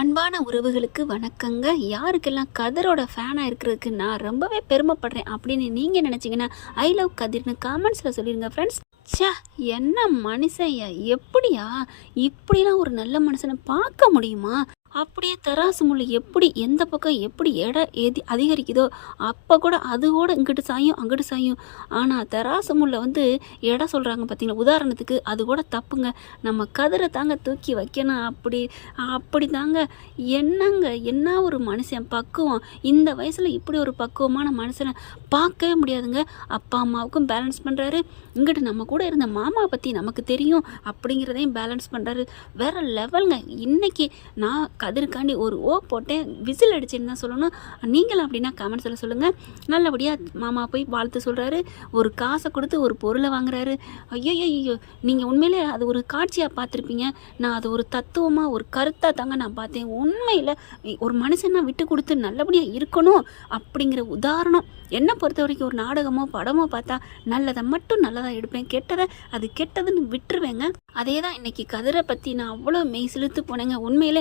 அன்பான உறவுகளுக்கு வணக்கங்க. யாருக்கெல்லாம் கதரோட ஃபேனாக இருக்கிறதுக்கு நான் ரொம்பவே பெருமைப்படுறேன் அப்படின்னு நீங்கள் நினச்சிங்கன்னா ஐ லவ் கதிர்னு காமெண்ட்ஸில் சொல்லிடுங்க ஃப்ரெண்ட்ஸ் ச்சே என்ன மனுஷன் எப்படியா? இப்படிலாம் ஒரு நல்ல மனுஷனை பார்க்க முடியுமா? அப்படியே தராசு முள்ளு எப்படி எந்த பக்கம் எப்படி எடை ஏதி அதிகரிக்குதோ அப்போ கூட அது கூட இங்கிட்டு சாயும் அங்கிட்டு சாயும். ஆனால் தராசு முள்ளை வந்து எடை சொல்கிறாங்க பார்த்தீங்களா உதாரணத்துக்கு அது கூட தப்புங்க. நம்ம கதிரை தாங்க தூக்கி வைக்கணும். அப்படி அப்படி தாங்க. என்னங்க? என்ன ஒரு மனுஷன்? பக்குவம். இந்த வயசில் இப்படி ஒரு பக்குவமான மனுஷனை பார்க்கவே முடியாதுங்க. அப்பா அம்மாவுக்கும் பேலன்ஸ் பண்ணுறாரு இங்கிட்டு நம்ம கூட இருந்த மாமா பற்றி நமக்கு தெரியும். அப்படிங்கிறதையும் பேலன்ஸ் பண்ணுறாரு வேறு லெவலுங்க இன்றைக்கி நான் கதிருக்காண்டி ஒரு ஓ போட்டேன் விசில் அடிச்சேன்னு தான் சொல்லணும். நீங்களும் அப்படின்னா கமெண்ட்ஸில் சொல்லுங்கள் நல்லபடியாக மாமா போய் வாழ்த்து சொல்கிறாரு ஒரு காசை கொடுத்து ஒரு பொருளை வாங்குறாரு. ஐயோ ஐயோ நீங்கள் உண்மையிலே அது ஒரு காட்சியாக பார்த்துருப்பீங்க. நான் அது ஒரு தத்துவமாக ஒரு கருத்தாக தாங்க நான் பார்த்தேன். உண்மையில் ஒரு மனுஷனா விட்டு கொடுத்து நல்லபடியாக இருக்கணும் அப்படிங்கிற உதாரணம். என்னை பொறுத்த வரைக்கும் ஒரு நாடகமோ படமோ பார்த்தா நல்லதை மட்டும் நல்லதாக எடுப்பேன். கெட்டதை அது கெட்டதுன்னு விட்டுருவேங்க. அதே தான் இன்னைக்கு கதிரை பற்றி நான் அவ்வளோ மெய் செலுத்து போனேங்க. உண்மையில்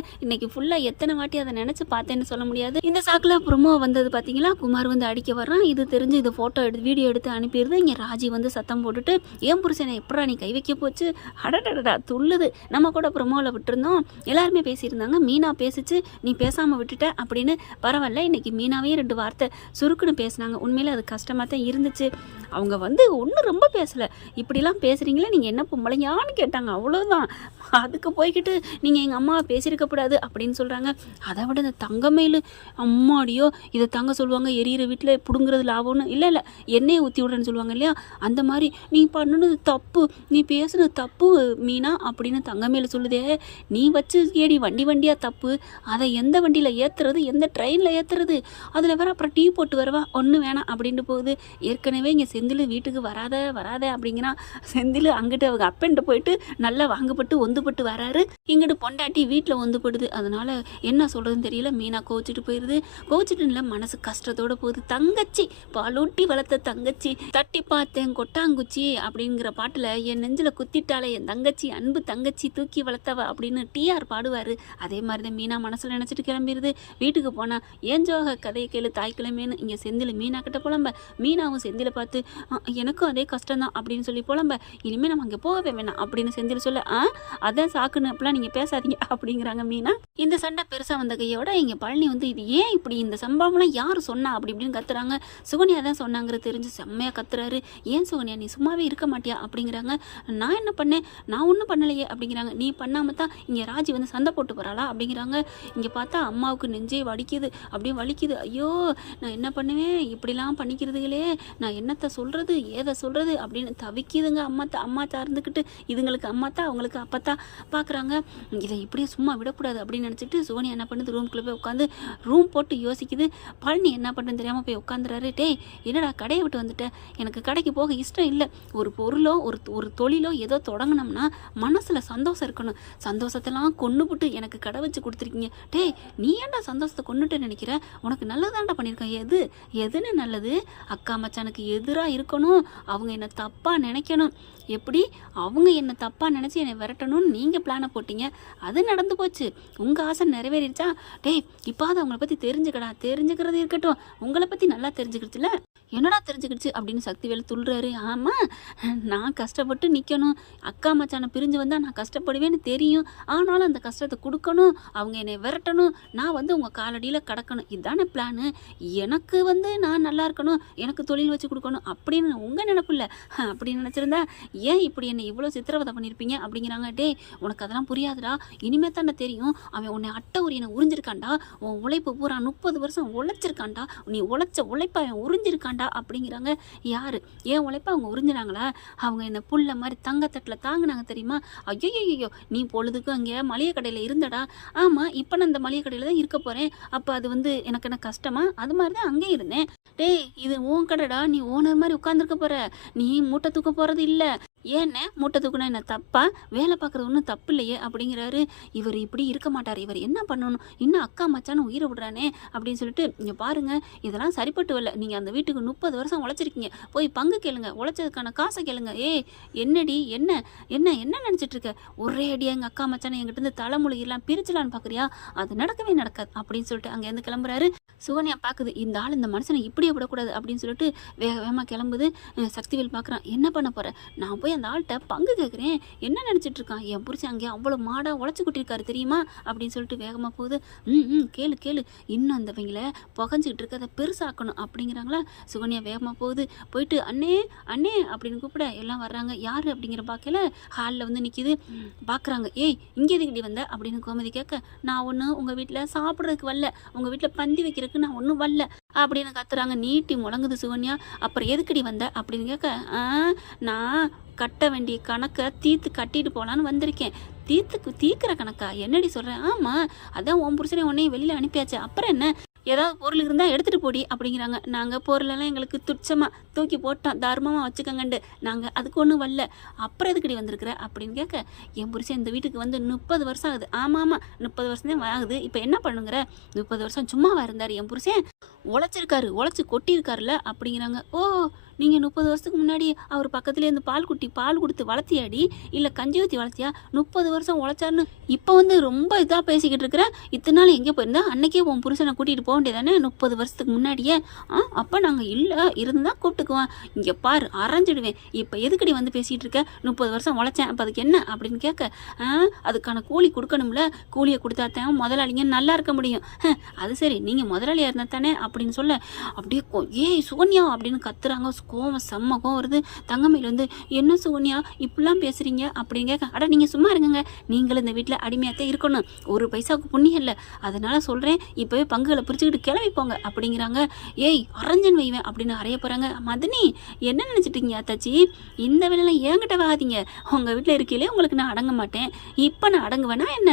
இன்னைக்கு ஃபுல்லாக எத்தனை வாட்டி அதை நினச்சி பார்த்தேன்னு சொல்ல முடியாது. இந்த சாக்கில் ப்ரொமோ வந்தது பார்த்தீங்களா குமார் வந்து அடிக்க வர்றான். இது தெரிஞ்சு இது ஃபோட்டோ எடுத்து வீடியோ எடுத்து அனுப்பிடுது. இங்கே ராஜி வந்து சத்தம் போட்டுட்டு ஏன் புருஷனை எப்படா நீ கை வைக்க போச்சு? அடடடா துள்ளுது. நம்ம கூட ப்ரொமோவில் விட்டுருந்தோம். எல்லாருமே பேசியிருந்தாங்க. மீனா பேசிச்சு. நீ பேசாமல் விட்டுட்ட அப்படின்னு. பரவாயில்ல இன்னைக்கு மீனாவே ரெண்டு வார்த்தை சுருக்குன்னு பேசினாங்க. உண்மையில் அது கஷ்டமாக தான் இருந்துச்சு. அவங்க வந்து ஒன்றும் ரொம்ப பேசலை. இப்படிலாம் பேசுகிறீங்களே நீங்கள் என்ன பொம்பளையான்னு கேட்டாங்க. அவ்வளோதான் அதுக்கு போய்கிட்டு நீங்கள் எங்கள் அம்மா பேசியிருக்கக்கூடாது அப்படின்னு சொல்கிறாங்க அதை விட இந்த தங்கமேலு அம்மாடியோ இதை தங்க சொல்லுவாங்க எரியிற வீட்டில் பிடுங்குறது லாபம்னு இல்லை இல்லை எண்ணெயை ஊற்றி விடுறேன்னு சொல்லுவாங்க இல்லையா? அந்த மாதிரி நீ பண்ணுனது தப்பு நீ பேசுனது தப்பு மீனா அப்படின்னு தங்கமேலு சொல்லுதே நீ வச்சு ஏடி வண்டி வண்டியாக தப்பு அதை எந்த வண்டியில் ஏற்றுறது எந்த ட்ரெயினில் ஏற்றுறது அதில் வேற அப்புறம் டீ போட்டு வருவா ஒன்றும் வேணாம் அப்படின்ட்டு போகுது. ஏற்கனவே இங்கே செந்தில் வீட்டுக்கு வராத வராத அப்படிங்கிறான் செந்தில் அங்கிட்டு அவங்க அப்பன்ட்டு போயிட்டு நல்லா வாங்கப்பட்டு ஒந்துப்பட்டு வராரு. இங்கிட்டு பொண்டாட்டி வீட்டில் ஒந்துப்படுது அதனால் என்ன சொல்கிறதுன்னு தெரியல. மீனா கோச்சிட்டு போயிடுது கோச்சிட்டு இல்லை மனசு கஷ்டத்தோடு போகுது. தங்கச்சி பாலூட்டி வளர்த்த தங்கச்சி தட்டி பார்த்தேன் கொட்டாங்குச்சி அப்படிங்கிற பாட்டில் என் நெஞ்சில் குத்திட்டாலே என் தங்கச்சி அன்பு தங்கச்சி தூக்கி வளர்த்தவ அப்படின்னு டிஆர் பாடுவார். அதே மாதிரி தான் மீனா மனசில் நினச்சிட்டு கிளம்பிடுது வீட்டுக்கு போனால் ஏஞ்சோக கதையை கேளு தாய்க்கிழமைன்னு இங்கே செந்தில் மீனா கிட்ட புலம்ப. மீனாவும் செந்தில் பார்த்து எனக்கும் அதே கஷ்டம்தான் அப்படின்னு சொல்லி புலம்ப. இனிமேல் நம்ம அங்கே போகவே வேணாம் அப்படின்னு செந்தில் சொல்ல ஆ அதான் சாக்குன்னு அப்படிலாம் நீங்கள் பேசாதீங்க அப்படிங்கிறாங்க மீனா. இந்த சண்டை பெருசாக வந்த கையோட இங்கே பழனி வந்து இது ஏன் இப்படி இந்த சம்பவம்லாம் யார் சொன்னா? அப்படி இப்படின்னு கத்துறாங்க. சுகன்யா தான் சொன்னாங்கிறது தெரிஞ்சு செம்மையாக கத்துறாரு. ஏன் சுகன்யா நீ சும்மாவே இருக்க மாட்டியா? அப்படிங்கிறாங்க. நான் என்ன பண்ணேன்? நான் ஒன்றும் பண்ணலையே. அப்படிங்கிறாங்க. நீ பண்ணாமல் தான் இங்கே ராஜி வந்து சண்டை போட்டு போகிறாளா அப்படிங்கிறாங்க. இங்கே பார்த்தா அம்மாவுக்கு நெஞ்சே வடிக்குது அப்படியே வலிக்குது. ஐயோ நான் என்ன பண்ணுவேன்? இப்படிலாம் பண்ணிக்கிறதுகளே நான் என்னத்தை சொல்கிறது ஏதை சொல்கிறது அப்படின்னு தவிக்குதுங்க. அம்மா அம்மா இருந்துக்கிட்டு இதுங்களுக்கு அம்மாத்தா அவங்களுக்கு அப்பத்தா? பார்க்குறாங்க இதை இப்படியே சும்மா விடக்கூடாது அப்படின்னு நினச்சிட்டு சோனியா என்ன பண்ணுது? ரூம்குள்ளே போய் உட்காந்து ரூம் போட்டு யோசிக்குது. பழனி என்ன பண்ணுன்னு தெரியாமல் போய் உட்காந்துறாரு. டேய் என்னடா கடையை விட்டு வந்துட்டேன் எனக்கு கடைக்கு போக இஷ்டம் இல்லை. ஒரு பொருளோ ஒரு ஒரு தொழிலோ ஏதோ தொடங்கினோம்னா மனசில் சந்தோஷம் இருக்கணும். சந்தோஷத்தெல்லாம் கொண்டுபிட்டு எனக்கு கடை வச்சு கொடுத்துருக்கீங்க. டேய் நீ ஏன்டா சந்தோஷத்தை கொண்டுட்டு நினைக்கிற? உனக்கு நல்லதாண்டா பண்ணியிருக்கேன் எது? எதுன்னு நல்லது? அக்கா மச்சானுக்கு எதிராக இருக்கணும். அவங்க என்னை தப்பாக நினைக்கணும். எப்படி அவங்க என்னை தப்பாக நினச்சி என்னை விரட்டணும்னு நீங்கள் பிளானை போட்டீங்க? அது நடந்து போச்சு. உங்கள் ஆசை நிறைவேறிடுச்சா? டேய் இப்போது அவங்கள பற்றி தெரிஞ்சுக்கடா. தெரிஞ்சுக்கிறது இருக்கட்டும். உங்களை பற்றி நல்லா தெரிஞ்சுக்கிடுச்சுல? என்னடா தெரிஞ்சுக்கிடுச்சு? அப்படின்னு சக்திவேல் துள்ளுறாரு. ஆமாம் நான் கஷ்டப்பட்டு நிற்கணும் அக்கா மச்சானை பிரிஞ்சு வந்தால் நான் கஷ்டப்படுவேன்னு தெரியும். ஆனாலும் அந்த கஷ்டத்தை கொடுக்கணும். அவங்க என்னை விரட்டணும். நான் வந்து உங்கள் காலடியில் கடக்கணும். இதுதானே பிளானு எனக்கு வந்து நான் நல்லா இருக்கணும். எனக்கு தொழில் வச்சு கொடுக்கணும். அப்படின்னு உங்கள் நினப்பு இல்லை அப்படின்னு நினச்சிருந்தா ஏன் இப்படி என்னை இவ்வளோ சித்திரவதை பண்ணியிருப்பீங்க அப்படிங்கிறாங்க டே உனக்கு அதெல்லாம் புரியாதுடா. இனிமே தானே தெரியும். அவன் உன்னை அட்டை உரியனை உறிஞ்சிருக்கான்டா. உன் உழைப்பு பூரா முப்பது வருஷம் உழைச்சிருக்கான்டா. நீ உழைச்ச உழைப்பை அவன் உறிஞ்சிருக்கான்டா அப்படிங்கிறாங்க. யார்? ஏன் உழைப்பை அவங்க உறிஞ்சினாங்களா? அவங்க இந்த புல்ல மாதிரி தங்கத்தட்டில் தாங்கினாங்க தெரியுமா? ஐயோ ஐயோ நீ பொழுதுக்கும் அங்கே மளிகை கடையில் இருந்தடா. ஆமாம் இப்போ நான் அந்த மளிகை கடையில் தான் இருக்க போகிறேன் அப்போ அது வந்து எனக்கு என்ன கஷ்டமா? அது மாதிரி தான் அங்கேயே இருந்தேன். டேய் இது உன் கடைடா. நீ ஓனர் மாதிரி உட்காந்துருக்க போகிற நீ மூட்டை தூக்க போகிறது இல்லை. ஏன்னு? மூட்டை தூக்குனா என்ன தப்பா? வேலை பார்க்குறது ஒன்றும் தப்பு இல்லையே அப்படிங்கிறாரு. இவர் இப்படி இருக்க மாட்டார். இவர் என்ன பண்ணணும்? இன்னும் அக்கா மச்சான்னு உயிரை விடுறானே அப்படின்னு சொல்லிட்டு இங்கே பாருங்க இதெல்லாம் சரிப்பட்டு வரல. நீங்கள் அந்த வீட்டுக்கு முப்பது வருஷம் உழைச்சிருக்கீங்க. போய் பங்கு கேளுங்க. உழைச்சதுக்கான காசை கேளுங்க. ஏய் என்னடி? என்ன? என்ன? என்ன நினச்சிட்டு இருக்க? ஒரே அடியா எங்கள் அக்கா மச்சானை எங்கிட்ட இருந்து தலைமொழியெல்லாம் பிரிச்சலான்னு பார்க்குறியா அது நடக்கவே நடக்காது அப்படின்னு சொல்லிட்டு அங்கேருந்து கிளம்புறாரு. சுகன்யா பார்க்குது இந்த ஆள் இந்த மனுஷனை இப்படியே விடக்கூடாது அப்படின்னு சொல்லிட்டு வேக வேகமாக கிளம்புது. சக்திவேல் பார்க்குறான் என்ன பண்ண போகிறேன் நான் போய் அந்த ஆள்கிட்ட பங்கு கேட்குறேன் என்ன நினச்சிட்டு இருக்கான் என் புருஷன் அங்கே அவ்வளோ மாடாக உழைச்சி கொட்டிருக்காரு தெரியுமா? அப்படின்னு சொல்லிட்டு வேகமாக போகுது. ம் ம் கேளு கேளு. இன்னும் அந்தவங்கள புகஞ்சிக்கிட்டு இருக்கதை பெருசாக்கணும் அப்படிங்கிறாங்களா? சுகன்யா வேகமாக போகுது. போயிட்டு அண்ணே அண்ணே அப்படின்னு கூப்பிட எல்லாம் வர்றாங்க. யார்? அப்படிங்கிற பார்க்கல ஹாலில் வந்து நிற்கிது பார்க்குறாங்க ஏய் இங்கே எதுக்கிட்டி வந்த? அப்படின்னு கோமதி கேட்க நான் ஒன்று உங்கள் வீட்டில் சாப்பிட்றதுக்கு வரல. உங்கள் வீட்டில் பந்தி வைக்கிறதுக்கு நான் ஒன்றும் வரல. அப்படின்னு கத்துறாங்க. நீட்டி முழங்குது சுகன்யா. அப்புறம் எதுக்கடி வந்த? அப்படின்னு கேட்க "ஆ, நான் கட்ட வேண்டிய கணக்கை தீர்த்து கட்டிட்டு போகலான்னு வந்திருக்கேன். தீர்த்துக்கு தீக்கிற கணக்கா? என்னடி சொல்கிறேன் ஆமாம் அதான் உன் புருஷனை உன்னையும் வெளியில் அனுப்பியாச்சு. அப்புறம் என்ன? ஏதாவது பொருள் இருந்தால் எடுத்துகிட்டு போடி அப்படிங்கிறாங்க. நாங்கள் பொருளெல்லாம் எங்களுக்கு துச்சமாக தூக்கி போட்டோம். தர்மமாக வச்சுக்கங்கண்டு. நாங்கள் அதுக்கு ஒன்றும் வரல. அப்புறம் எதுக்கடி வந்திருக்கிற? அப்படின்னு கேட்க என் புருஷன் இந்த வீட்டுக்கு வந்து முப்பது வருஷம் ஆகுது. ஆமாம் ஆமாம் முப்பது வருஷம் தான் ஆகுது. இப்போ என்ன பண்ணுங்கிற? முப்பது வருஷம் சும்மாவா இருந்தார் என் புருஷன். உழைச்சிருக்காரு உழைச்சி கொட்டியிருக்காருல அப்படிங்கிறாங்க. ஓ நீங்கள் முப்பது வருஷத்துக்கு முன்னாடி அவர் பக்கத்துல இருந்து பால் குட்டி பால் கொடுத்து வளர்த்தியாடி இல்லை கஞ்சி ஊற்றி வளர்த்தியா? முப்பது வருஷம் உழைச்சாருன்னு இப்போ வந்து ரொம்ப இதாக பேசிக்கிட்டு இருக்கிறேன் இத்தனை நாள் எங்கே போயிருந்தா? அன்னைக்கே உன் புருஷனை கூட்டிகிட்டு போக வேண்டியதானே? முப்பது வருஷத்துக்கு முன்னாடியே. ஆ அப்போ நாங்கள் இல்லை இருந்தால் கூப்பிட்டுக்குவோம். இங்கே பாரு அரைஞ்சிடுவேன். இப்போ எதுக்கடி வந்து பேசிகிட்டு இருக்க? முப்பது வருஷம் உழைச்சேன் அப்போ அதுக்கு என்ன அப்படின்னு கேட்க ஆ அதுக்கான கூலி கொடுக்கணும்ல? கூலியை கொடுத்தா தான் முதலாளிங்க நல்லா இருக்க முடியும். அது சரி நீங்கள் முதலாளியாக இருந்தால் தானே அப்படின்னு சொல்ல அப்படியே ஏய் சுகன்யா அப்படின்னு கத்துறாங்க. கோவம் செம்ம கோவம் வருது. தங்கமையில் வந்து என்ன சுகன்யா இப்படிலாம் பேசுகிறீங்க அப்படின்னு கேட்க அட நீங்கள் சும்மா இருங்கங்க. நீங்களும் இந்த வீட்டில் அடிமையாகத்தான் இருக்கணும். ஒரு பைசாவுக்கு புண்ணியம் இல்லை. அதனால சொல்கிறேன் இப்போவே பங்குகளை பிரிச்சுக்கிட்டு கிளம்பி போங்க அப்படிங்கிறாங்க. ஏய் அரைஞ்சன் வைவேன் அப்படின்னு அறைய போகிறாங்க மதினி என்ன நினச்சிட்டீங்க அத்தாச்சி? இந்த வேலைலாம் ஏங்கிட்ட வாகாதீங்க உங்கள் வீட்டில் இருக்கையிலே உங்களுக்கு நான் அடங்க மாட்டேன். இப்போ நான் அடங்குவேனா என்ன?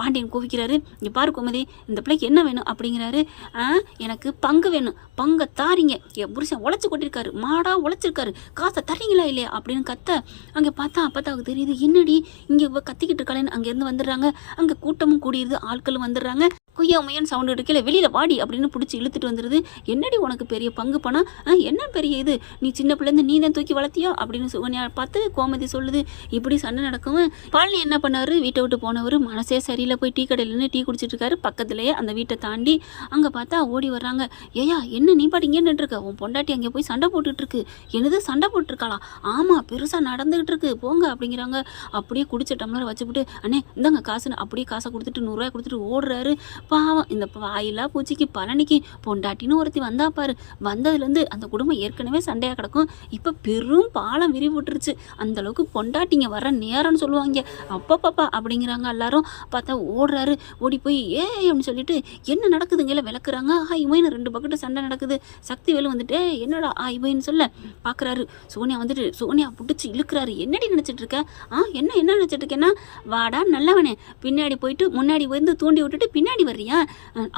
பாண்டியன் குவிக்கிறாரு. இங்கே பாரு கோமதி இந்த பிள்ளைக்கு என்ன வேணும்? அப்படிங்கிறாரு. ஆ எனக்கு பங்கு வேணும். பங்கை தாரிங்க. என் புருஷன் உழைச்சி கொட்டிருக்காரு. மாடா உழைச்சிருக்காரு. காசை தரீங்களா இல்லையா? அப்படின்னு கத்த அங்கே பார்த்தா அப்பத்தாவுக்கு தெரியுது என்னடி? இங்கே கத்திக்கிட்டு இருக்காளேன்னு அங்கேருந்து வந்துடுறாங்க. அங்கே கூட்டமும் கூடியிருது ஆட்களும் வந்துடுறாங்க. குய்யா முயன் சவுண்டு எடுக்கல வெளியில் வாடி அப்படின்னு பிடிச்சி இழுத்துட்டு வந்துடுது என்னடி உனக்கு பெரிய பங்கு பணம்? ஆ, என்ன பெரிய இது? நீ சின்ன பிள்ளைந்து நீ தான் தூக்கி வளர்த்தியா? அப்படின்னு சுகன்யா பார்த்து கோமதி சொல்லுது. இப்படி சண்டை நடக்கும் பழனி என்ன பண்ணாரு? வீட்டை விட்டு போனவர் மனசே சரியில்லை போய் டீ கடையில் நின்று டீ குடிச்சிட்டு இருக்காரு பக்கத்துலேயே அந்த வீட்டை தாண்டி அங்கே பார்த்தா ஓடி வர்றாங்க. ஏயா என்ன நீ பாட்டு இங்கே இருக்க? உன் பொண்டாட்டி அங்கே போய் சண்டை போட்டுட்ருக்கு என்னது சண்டை போட்டுருக்காளா? ஆமாம் பெருசாக நடந்துகிட்டு இருக்கு போங்க அப்படிங்கிறாங்க. அப்படியே குடிச்ச டம்ளர் வச்சுப்புட்டு அண்ணே இந்தாங்க காசுன்னு அப்படியே காசை கொடுத்துட்டு நூறுரூவா கொடுத்துட்டு ஓடுறாரு. பாவம் இந்த வாயிலா பூச்சிக்கு பழனிக்கு பொண்டாட்டின்னு ஒருத்தி வந்தா பாரு. வந்ததுலேருந்து அந்த குடும்பம் ஏற்கனவே சண்டையாக கிடக்கும். இப்போ பெரும் பாலம் விரிவு அந்தளவுக்கு பொண்டாட்டிங்க வர நேரம்னு சொல்லுவாங்க. அப்பப்பப்பா அப்படிங்கிறாங்க எல்லாரும். பார்த்தா ஓடுறாரு. ஓடி போய் ஏ அப்படின்னு சொல்லிட்டு என்ன நடக்குதுங்க? எல்லாம் விளக்குறாங்க. ஆ இவன் ரெண்டு பக்கெட்டு சண்டை நடக்குது. சக்தி வேலு வந்துட்டு என்னடா ஆ இவன் சொல்ல. பார்க்குறாரு சோனியா வந்துட்டு சோனியா பிடிச்சி இழுக்கிறாரு. என்னடி நினச்சிட்டு இருக்க? ஆ என்ன என்ன நினச்சிட்டு இருக்கேன்னா வாடா நல்லவனே. பின்னாடி போயிட்டு முன்னாடி வந்து தூண்டி விட்டுட்டு பின்னாடி வர பண்ணுறியா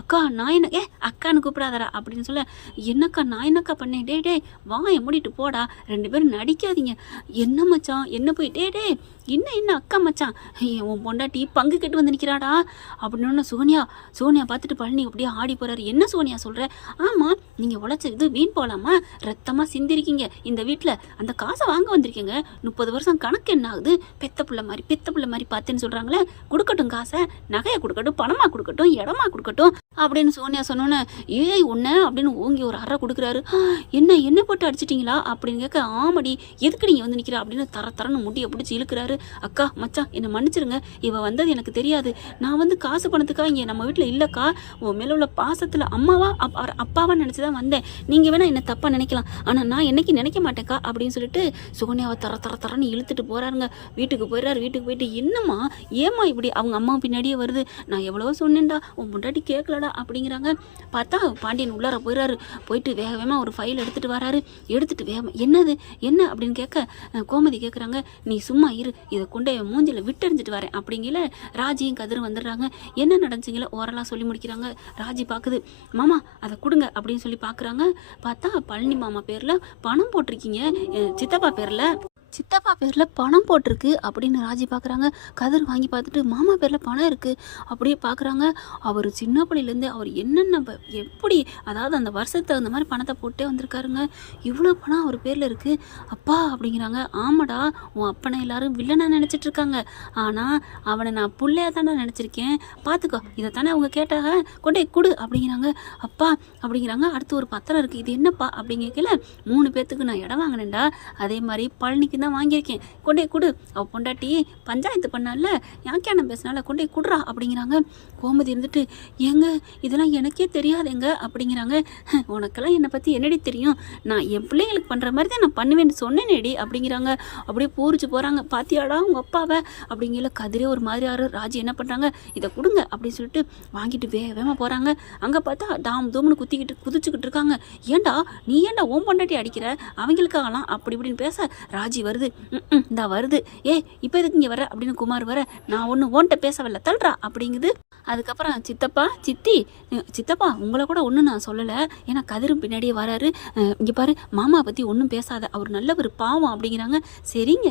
அக்கா நான் என்ன ஏ அக்கான்னு கூப்பிடாதடா அப்படின்னு சொல்ல என்னக்கா நான் என்னக்கா பண்ணேன்? டே டே வாய மூடிட்டு போடா. ரெண்டு பேரும் நடிக்காதீங்க. என்ன மச்சான்? என்ன போய் டே டே என்ன என்ன அக்கா மச்சான்? உன் பொண்டாட்டி பங்கு கெட்டு வந்து நிற்கிறாடா அப்படின்னு சோனியா சோனியா பார்த்துட்டு பழனி அப்படியே ஆடி போகிறாரு என்ன சோனியா சொல்கிற ஆமாம் நீங்கள் உழைச்ச இது வீண் போகலாமா ரத்தமாக சிந்திருக்கீங்க. இந்த வீட்டில் அந்த காசை வாங்க வந்திருக்கீங்க. முப்பது வருஷம் கணக்கு என்ன ஆகுது? பெத்த பிள்ளை மாதிரி பெத்த பிள்ளை மாதிரி பார்த்தேன்னு சொல்கிறாங்களே கொடுக்கட்டும் காசை. நகையை கொடுக்கட்டும் பணமாக கொடுக்கட்டும் இடமா கொடுக்கட்டும் அப்படின்னு சோனியா சொன்னோன்னே ஏய் ஒன்று அப்படின்னு ஓங்கி ஒரு அறை கொடுக்குறாரு. என்ன என்ன போட்டு அடிச்சிட்டிங்களா? அப்படின்னு கேட்க ஆமடி எதுக்கு நீங்கள் வந்து நிற்கிற அப்படின்னு தர தரன்னு முட்டியை பிடிச்சி இழுக்கிறாரு. அக்கா மச்சான் என்னை மன்னிச்சிருங்க. இவ வந்தது எனக்கு தெரியாது. நான் வந்து காசு பணத்துக்கா இங்கே நம்ம வீட்டில் இல்லைக்கா. உன் மேலே உள்ள பாசத்தில் அம்மாவா அப் அ- அப்பாவா நினச்சி தான் வந்தேன். நீங்கள் வேணால் என்ன தப்பாக நினைக்கலாம். ஆனால் நான் என்னைக்கு நினைக்க மாட்டேக்கா அப்படின்னு சொல்லிட்டு சுகன்யாவை தர தர தரன்னு இழுத்துட்டு போகிறாருங்க வீட்டுக்கு போயிடுறாரு. வீட்டுக்கு போயிட்டு என்னம்மா ஏம்மா இப்படி அவங்க அம்மா பின்னாடியே வருது? நான் எவ்வளவோ சொன்னேன்டா. உன் முன்னாடி கேட்கலடா அப்படிங்கிறாங்க. பார்த்தா பாண்டியன் உள்ளார போயிடுறாரு. போயிட்டு வேக வேகமாக ஒரு ஃபைல் எடுத்துகிட்டு வராரு. எடுத்துட்டு வேகமாக என்னது? என்ன அப்படின்னு கேட்க கோமதி கேட்குறாங்க நீ சும்மா இரு. இதை கொண்டு என் மூஞ்சில விட்டெறிஞ்சிட்டு வரேன். அப்படிங்கல ராஜியும் கதிரும் வந்துடுறாங்க. என்ன நடந்துச்சுங்கள ஓரலாக சொல்லி முடிக்கிறாங்க. ராஜி பார்க்குது மாமா அதை கொடுங்க அப்படின்னு சொல்லி பார்க்குறாங்க பார்த்தா பழனி மாமா பேரில் பணம் போட்டிருக்கீங்க. சித்தப்பா பேரில். சித்தப்பா பேரில் பணம் போட்டிருக்கு அப்படின்னு ராஜி பார்க்குறாங்க கதிர் வாங்கி பார்த்துட்டு மாமா பேரில் பணம் இருக்குது அப்படியே பார்க்குறாங்க அவர் சின்ன பிள்ளையிலேருந்து அவர் என்னென்ன ப- எப்படி அதாவது அந்த வருஷத்துக்கு தகுந்த மாதிரி பணத்தை போட்டே வந்திருக்காருங்க. இவ்வளோ பணம் அவர் பேரில் இருக்குது அப்பா அப்படிங்கிறாங்க. ஆமாடா உன் அப்பனை எல்லாரும் வில்லனாக நினச்சிட்டு இருக்காங்க. ஆனால் அவனை நான் பிள்ளையாக தானே நினச்சிருக்கேன். பார்த்துக்கோ இதை தானே அவங்க கேட்டாங்க. கொண்டே கொடு அப்படிங்கிறாங்க. அப்பா அப்படிங்கிறாங்க. அடுத்து ஒரு பத்திரம் இருக்குது இது என்னப்பா? அப்படிங்கல மூணு பேர்த்துக்கு நான் இடம் வாங்கினேன்டா. அதே மாதிரி பழனிக்கு தான் வாங்கியிருக்கேன். கொண்டே கொடு. அவ பொண்டாட்டி பஞ்சாயத்து பண்ணால யாக்கியானம் பேசினால கொண்டே கொடுறா அப்படிங்கிறாங்க. கோமதி இருந்துட்டு ஏங்க இதெல்லாம் எனக்கே தெரியாதுங்க அப்படிங்கிறாங்க. உனக்கெல்லாம் என்னை பற்றி என்னடி தெரியும்? நான் என் பிள்ளைங்களுக்கு பண்ணுற மாதிரி தான் நான் பண்ணுவேன்னு சொன்னேனேடி அப்படிங்கிறாங்க. அப்படியே பூரிச்சு போகிறாங்க பாத்தியாடா உங்கள் அப்பாவை? அப்படிங்கிற கதிரே ஒரு மாதிரி ஆறு. ராஜி என்ன பண்ணுறாங்க இதை கொடுங்க அப்படின்னு சொல்லிட்டு வாங்கிட்டு வே வேகமாக போகிறாங்க அங்கே பார்த்தா டாம் தூம்னு குத்திக்கிட்டு குதிச்சுக்கிட்டு இருக்காங்க. ஏன்டா நீ ஏண்டா ஓம் பொண்டாட்டி அடிக்கிற? அவங்களுக்காகலாம் அப்படி இப்படின்னு பேச. ராஜி வருது. ம் இந்தா வருது. ஏ இப்போ எதுக்கு இங்கே வர அப்படின்னு குமார் வர நான் ஒன்று ஓன்ட்ட பேசவில்ல தள்ளுறா அப்படிங்குது. அதுக்கப்புறம் சித்தப்பா சித்தி சித்தப்பா உங்களை கூட ஒன்றும் நான் சொல்லலை. ஏன்னா கதிரும் பின்னாடியே வராரு. இங்கே பாரு மாமா பற்றி ஒன்றும் பேசாத. அவர் நல்லவர் பாவம் அப்படிங்கிறாங்க. சரிங்க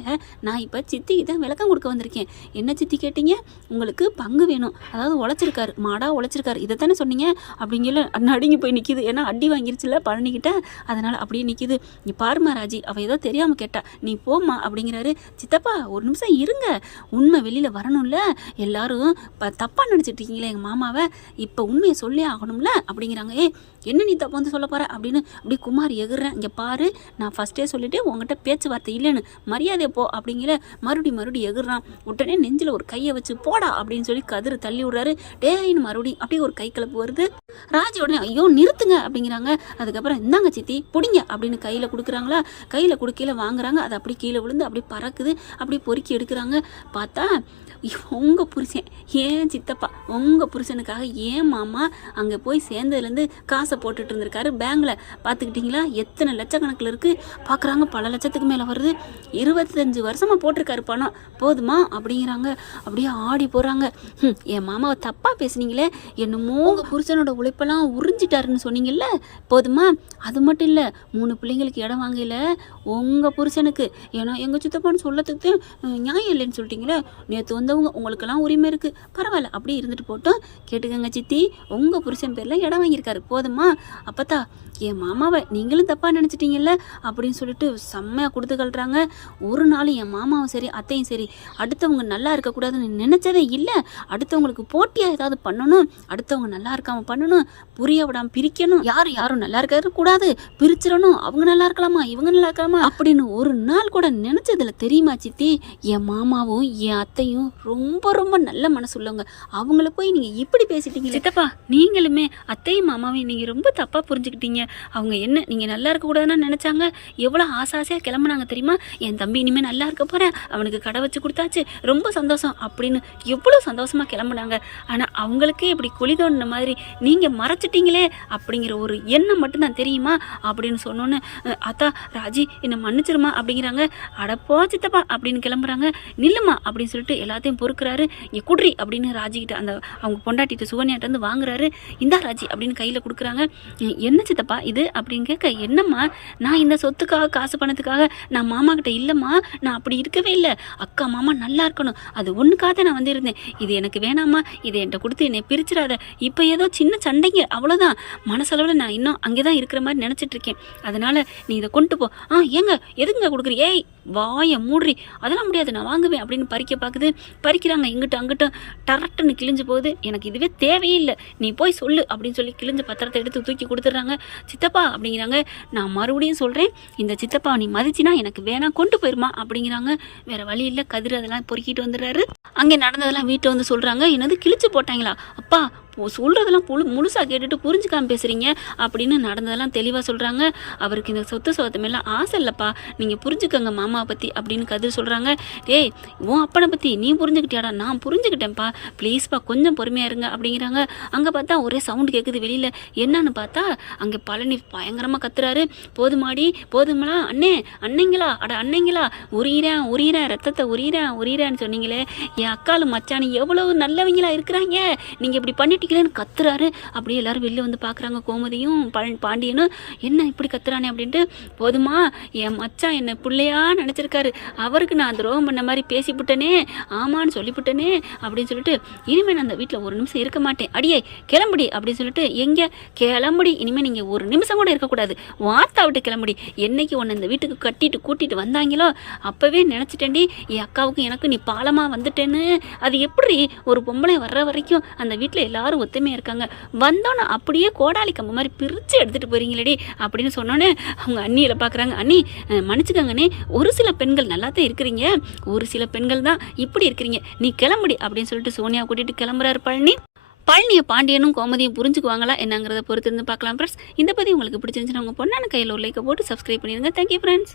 நான் இப்போ சித்திக்கு தான் விளக்கம் கொடுக்க வந்திருக்கேன். என்ன சித்தி கேட்டீங்க? உங்களுக்கு பங்கு வேணும். அதாவது உழைச்சிருக்காரு. மாடா உழைச்சிருக்காரு. இதை தானே சொன்னீங்க? அப்படிங்கல நடுங்கி போய் நிற்கிது ஏன்னா அடி வாங்கிருச்சுல பழனிக்கிட்ட அதனால் அப்படியே நிற்கிது நீ பாருமா ராஜி. அவள் ஏதோ தெரியாமல் கேட்டா. நீ போம்மா அப்படிங்கிறாரு. சித்தப்பா ஒரு நிமிஷம் இருங்க. உண்மை வெளியில் வரணும்ல. எல்லாரும் இப்போ தப்பாக நினச்சிட்டு இருக்கீங்களே எங்கள் மாமாவை. இப்போ உண்மையை சொல்லி ஆகணும்ல அப்படிங்கிறாங்க. ஏ என்ன நீ தப்பு வந்து சொல்ல போற? அப்படின்னு அப்படியே குமார் எகுறேன். இங்கே பாரு நான் ஃபஸ்ட்டே சொல்லிட்டு உங்ககிட்ட பேச்சுவார்த்தை இல்லைன்னு. மரியாதை போ அப்படிங்கிற மறுபடி மறுபடி எகுறான். உடனே நெஞ்சில் ஒரு கையை வச்சு போடா அப்படின்னு சொல்லி கதிர் தள்ளி விடுறாரு. டேயின்னு மறுபடியும் அப்படியே ஒரு கை கலப்பு வருது. ராஜி உடனே ஐயோ நிறுத்துங்க அப்படிங்கிறாங்க. அதுக்கப்புறம் இந்தாங்க சித்தி பிடிங்க அப்படின்னு கையில் கொடுக்குறாங்களா? கையில் கொடுக்கையில் வாங்குறாங்க. அது அப்படியே கீழே விழுந்து அப்படியே பறக்குது. அப்படி பொறுக்கி எடுக்கிறாங்க. பார்த்தா உங்கள் புருஷன் ஏன் சித்தப்பா உங்கள் புருஷனுக்காக ஏன் மாமா அங்கே போய் சேர்ந்ததுலேருந்து காசை போட்டுட்டு இருந்திருக்காரு? பேங்கில் பார்த்துக்கிட்டிங்களா எத்தனை லட்சக்கணக்கில் இருக்குது பார்க்குறாங்க பல லட்சத்துக்கு மேலே வருது. இருபத்தஞ்சு வருஷமாக போட்டிருக்காரு பணம். போதுமா? அப்படிங்கிறாங்க. அப்படியே ஆடி போகிறாங்க என் மாமாவை தப்பாக பேசுனீங்களே? என்னமோ புருஷனோட உழைப்பெல்லாம் உறிஞ்சிட்டாருன்னு சொன்னீங்கல்ல? போதுமா? அது மட்டும் இல்லை மூணு பிள்ளைங்களுக்கு இடம் வாங்கல. உங்கள் புருஷனுக்கு ஏன்னா எங்கள் சித்தப்பான்னு சொல்லத்துக்கு நியாயம் இல்லைன்னு சொல்லிட்டீங்களே? நேற்று வந்து வந்தவங்க உங்களுக்கெல்லாம் உரிமை இருக்குது பரவாயில்ல அப்படியே இருந்துட்டு போட்டோம். கேட்டுக்கங்க சித்தி உங்கள் புருஷன் பேரில் இடம் வாங்கியிருக்காரு. போதுமா? அப்பத்தா என் மாமாவை நீங்களும் தப்பாக நினச்சிட்டீங்கல்ல? அப்படின்னு சொல்லிட்டு செம்மையாக கொடுத்து கழுறாங்க. ஒரு நாள் என் மாமாவும் சரி அத்தையும் சரி அடுத்தவங்க நல்லா இருக்கக்கூடாதுன்னு நினச்சதே இல்லை. அடுத்தவங்களுக்கு போட்டியாக ஏதாவது பண்ணணும். அடுத்தவங்க நல்லா இருக்காமல் பண்ணணும். புரிய விடாமல் பிரிக்கணும். யாரும் யாரும் நல்லா இருக்க கூடாது. பிரிச்சிடணும். அவங்க நல்லா இருக்கலாமா? இவங்க நல்லா இருக்கலாமா? அப்படின்னு ஒரு நாள் கூட நினச்சதில்ல தெரியுமா சித்தி? என் மாமாவும் என் அத்தையும் ரொம்ப ரொம்ப நல்ல மனசு உள்ளவங்க அவங்கள போய் நீங்கள் இப்படி பேசிட்டீங்க சித்தப்பா நீங்களுமே அத்தையும் மாமாவையும் நீங்கள் ரொம்ப தப்பாக புரிஞ்சுக்கிட்டீங்க. அவங்க என்ன நீங்கள் நல்லா இருக்கக்கூடாதுன்னு நினச்சாங்க. எவ்வளோ ஆசை ஆசையாக கிளம்புனாங்க தெரியுமா? என் தம்பி இனிமேல் நல்லா இருக்க போகிறேன் அவனுக்கு கடை வச்சு கொடுத்தாச்சு. ரொம்ப சந்தோஷம் அப்படின்னு எவ்வளோ சந்தோஷமாக கிளம்புனாங்க. ஆனால் அவங்களுக்கே இப்படி குழி தோண்டின மாதிரி நீங்கள் மறைச்சிட்டீங்களே அப்படிங்கிற ஒரு எண்ணம் மட்டும்தான் தெரியுமா? அப்படின்னு சொன்னோன்னு அத்தா ராஜி என்னை மன்னிச்சிருமா? அப்படிங்கிறாங்க. அடப்போ சித்தப்பா அப்படின்னு கிளம்புறாங்க. நில்லுமா அப்படின்னு சொல்லிட்டு எல்லாத்தையும் பொறுக்கிறாரு. இங்கே குட்ரி அப்படின்னு ராஜிக்கிட்ட அந்த அவங்க பொண்டாட்டிட்டு சுகன்யாட்ட வந்து வாங்குறாரு. இந்தா ராஜி அப்படின்னு கையில் கொடுக்குறாங்க. என்ன சித்தப்பா இது அப்படின்னு கேட்க என்னம்மா? நான் இந்த சொத்துக்காக காசு பணத்துக்காக நான் மாமா கிட்ட இல்லைம்மா. நான் அப்படி இருக்கவே இல்லை. அக்கா மாமா நல்லா இருக்கணும். அது ஒன்றுக்காக தான் நான் வந்திருந்தேன். இது எனக்கு வேணாமா இதை என்கிட்ட கொடுத்து என்னை பிரிச்சிடாத. இப்போ ஏதோ சின்ன சண்டைங்க. அவ்வளோதான் மனசளவில் நான் இன்னும் அங்கே தான் இருக்கிற மாதிரி நினச்சிட்டு இருக்கேன். அதனால நீ இதை கொண்டு போ. ஆ ஏங்க எதுங்க கொடுக்குறீ? ஏய் வாயை மூடுறி. அதெல்லாம் முடியாது. நான் வாங்குவேன் அப்படின்னு பறிக்க பார்க்குது. பறிக்கிறாங்க. இங்கிட்ட அங்கிட்ட டரட்டுன்னு கிழிஞ்சு போகுது. எனக்கு இதுவே தேவையில்லை நீ போய் சொல்லு அப்படின்னு சொல்லி கிழிஞ்ச பத்திரத்தை எடுத்து தூக்கி கொடுத்துட்றாங்க. சித்தப்பா அப்படிங்கிறாங்க. நான் மறுபடியும் சொல்கிறேன் இந்த சித்தப்பா நீ மதிச்சினா எனக்கு வேணாம் கொண்டு போயிருமா அப்படிங்கிறாங்க. வேற வழி இல்லை. கதிர் அதெல்லாம் பொறுக்கிட்டு வந்துடுறாரு. அங்கே நடந்ததெல்லாம் வீட்டை வந்து சொல்கிறாங்க என்னது கிழிச்சு போட்டாங்களா? அப்பா சொல்கிறதெல்லாம் புழு முழுசாக கேட்டுட்டு புரிஞ்சுக்காம பேசுகிறீங்க அப்படின்னு நடந்ததெல்லாம் தெளிவாக சொல்கிறாங்க அவருக்கு இந்த சொத்து சொத்து ஆசை இல்லைப்பா. நீங்கள் புரிஞ்சுக்கங்க மாமாவை பற்றி அப்படின்னு கதிர் சொல்கிறாங்க டேய் உன் அப்பனை பற்றி நீ புரிஞ்சுக்கிட்டியாடா? நான் புரிஞ்சுக்கிட்டேன்ப்பா. ப்ளீஸ்ப்பா கொஞ்சம் பொறுமையாக இருங்க அப்படிங்கிறாங்க. அங்கே பார்த்தா ஒரே சவுண்டு கேட்குது வெளியில். என்னன்னு பார்த்தா அங்கே பழனி பயங்கரமாக கத்துறாரு. போதுமாடி போதுங்களா அண்ணே அன்னைங்களா அட அன்னைங்களா உரியிறேன் உரியிறேன் ரத்தத்தை உரியிறேன் உரியிறேன்னு சொன்னீங்களே. என் அக்காலும் மச்சானு எவ்வளவு நல்லவங்களா இருக்கிறாங்க. நீங்கள் இப்படி பண்ணிட்டு கிளேன்னு கத்துறாரு. அப்படியே எல்லாரும் வெளில வந்து பார்க்குறாங்க கோமதியும் பழனி பாண்டியனும் என்ன இப்படி கத்துறானே? அப்படின்ட்டு போதுமா என் மச்சான் என்னை பிள்ளையா நினச்சிருக்காரு. அவருக்கு நான் துரோகம் பண்ண மாதிரி பேசிவிட்டனே ஆமான்னு சொல்லிவிட்டனே அப்படின்னு சொல்லிட்டு இனிமேல் நான் அந்த வீட்டில் ஒரு நிமிஷம் இருக்க மாட்டேன். அடியே கிளம்புடி அப்படின்னு சொல்லிட்டு எங்கே? கிளம்புடி. இனிமேல் நீங்கள் ஒரு நிமிஷம் கூட இருக்கக்கூடாது. வார்த்தா விட்டு கிளம்புடி. என்னைக்கு உன்னை இந்த வீட்டுக்கு கட்டிட்டு கூட்டிட்டு வந்தாங்களோ அப்போவே நினச்சிட்டேன்டி. என் அக்காவுக்கும் எனக்கு நீ பாலமாக வந்துட்டேன்னு. அது எப்படி ஒரு பொம்பளை வர்ற வரைக்கும் அந்த வீட்டில் எல்லாரும் ஒத்துமையாக இருக்காங்க. வந்தோன்னே அப்படியே கோடாலி கம்பு மாதிரி பிரித்து எடுத்துகிட்டு போகிறீங்களேடி அப்படின்னு சொன்னோன்னே அவங்க அண்ணியில் பார்க்குறாங்க அண்ணி மன்னிச்சுக்கோங்கண்ணே மன்னிச்சுக்கங்கண்ணே. ஒரு சில பெண்கள் நல்லா தான் இருக்கிறீங்க. ஒரு சில பெண்கள் தான் இப்படி இருக்கிறீங்க. நீ கிளம்புடி அப்படின்னு சொல்லிட்டு சோனியா கூட்டிகிட்டு கிளம்புறாரு பழனி. பழனியை பாண்டியனும் கோமதியும் புரிஞ்சுக்குவாங்களா என்னங்கிறத பொறுத்து இருந்து பார்க்கலாம் ஃப்ரெண்ட்ஸ் இந்த பதிவு உங்களுக்கு பிடிச்சிருந்துச்சுன்னா உங்கள் பொண்ணான கையில் ஒரு லைக்கை போட்டு சப்ஸ்கிரைப் பண்ணிடுங்க தேங்க்யூ ஃப்ரெண்ட்ஸ்